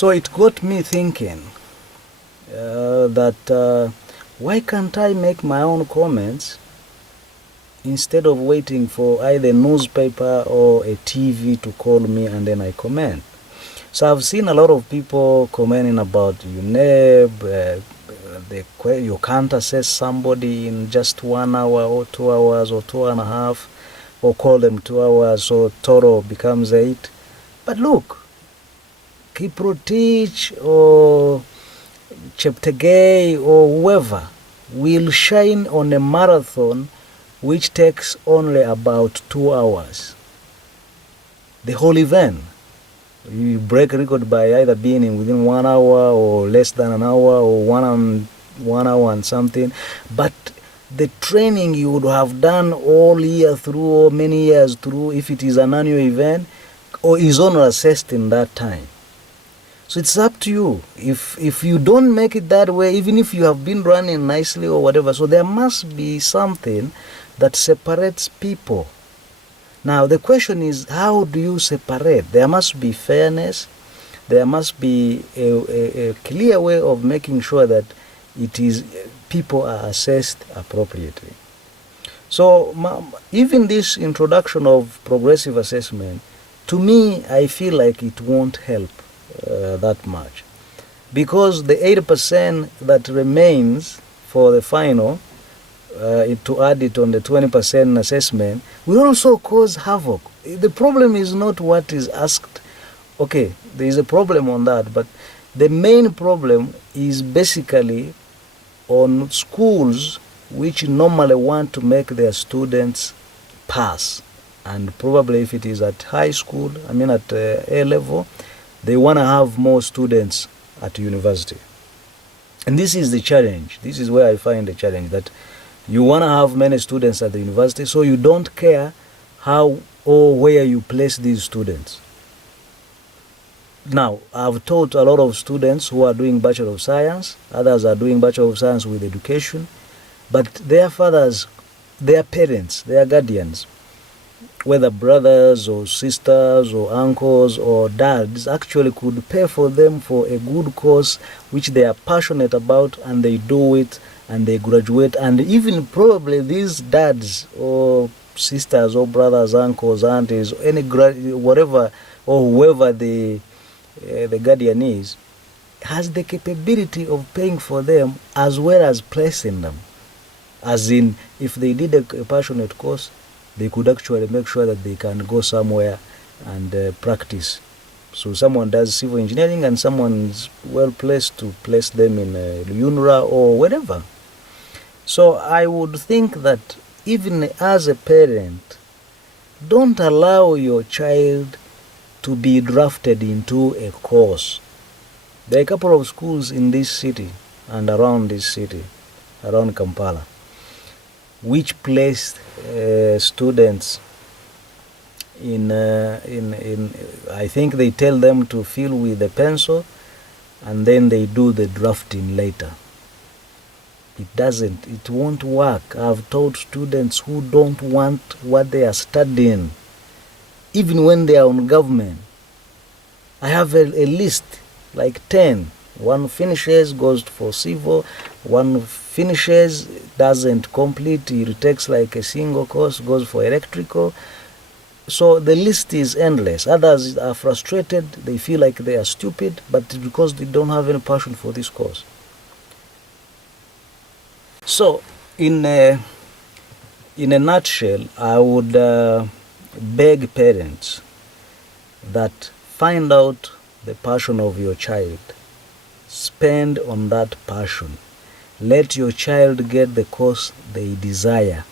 So it got me thinking that why can't I make my own comments instead of waiting for either a newspaper or a TV to call me and then I comment. So I've seen a lot of people commenting about UNEB, you can't assess somebody in just 1 hour or 2 hours or 2.5, or call them 2 hours, so total becomes 8. But look, Kiprotich or Cheptegei or whoever will shine on a marathon which takes only about 2 hours. The whole event, you break record by either being in within 1 hour or less than an hour or 1 hour and something. But the training you would have done all year through or many years through, if it is an annual event, or is only assessed in that time. So it's up to you. If you don't make it that way, even if you have been running nicely or whatever, so there must be something that separates people. Now the question is, how do you separate? There must be fairness. There must be a clear way of making sure that people are assessed appropriately. So even this introduction of progressive assessment, to me, I feel like it won't help that much, because the 80% that remains for the final, to add it on the 20% assessment, will also cause havoc. The problem is not what is asked. Okay, there is a problem on that, but the main problem is basically on schools which normally want to make their students pass. And probably if it is at high school, at A level, they want to have more students at university. And this is the challenge. This is where I find the challenge, that you want to have many students at the university, so you don't care how or where you place these students. Now, I've taught a lot of students who are doing Bachelor of Science, others are doing Bachelor of Science with Education, but their fathers, their parents, their guardians, whether brothers or sisters or uncles or dads, actually could pay for them for a good course which they are passionate about, and they do it and they graduate. And even probably these dads or sisters or brothers, uncles, aunties, whatever or whoever the guardian is, has the capability of paying for them as well as placing them. As in, if they did a passionate course, they could actually make sure that they can go somewhere and practice. So someone does civil engineering and someone is well placed to place them in UNRA or whatever. So I would think that even as a parent, don't allow your child to be drafted into a course. There are a couple of schools in this city and around this city, around Kampala, which placed students in I think they tell them to fill with a pencil and then they do the drafting later. It won't work. I've taught students who don't want what they are studying, even when they are on government. I have a list, like 10. One finishes, goes for civil. One finishes, doesn't complete, he retakes like a single course, goes for electrical. So the list is endless. Others are frustrated, they feel like they are stupid, but because they don't have any passion for this course. So in a nutshell, I would beg parents that find out the passion of your child. Spend on that passion. Let your child get the course they desire,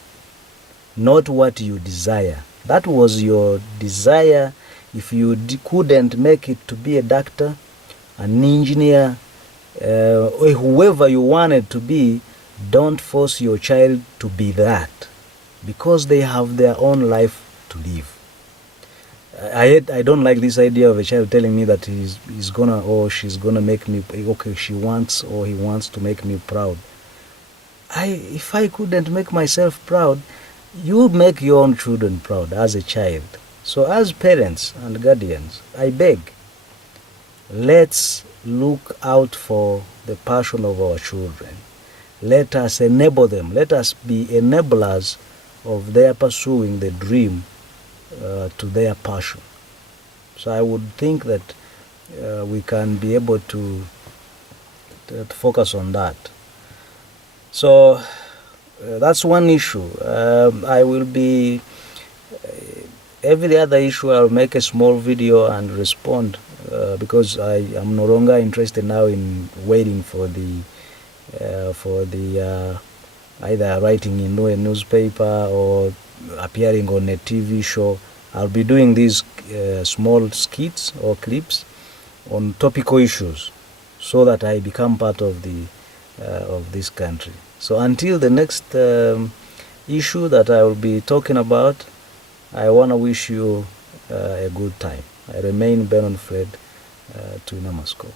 not what you desire. That was your desire. If you couldn't make it to be a doctor, an engineer, or whoever you wanted to be, don't force your child to be that, because they have their own life to live. I don't like this idea of a child telling me that he's gonna or she's gonna make me, okay, she wants or he wants to make me proud. If I couldn't make myself proud, you make your own children proud as a child. So as parents and guardians, I beg, Let's look out for the passion of our children. Let us enable them. Let us be enablers of their pursuing the dream to their passion. So I would think that we can be able to focus on that. So that's one issue. I will be, every other issue I'll make a small video and respond because I am no longer interested now in waiting for the either writing in a newspaper or appearing on a TV show. I'll be doing these small skits or clips on topical issues so that I become part of this country. So until the next issue that I will be talking about, I want to wish you a good time. I remain Benon Fred, TWINAMASIKO.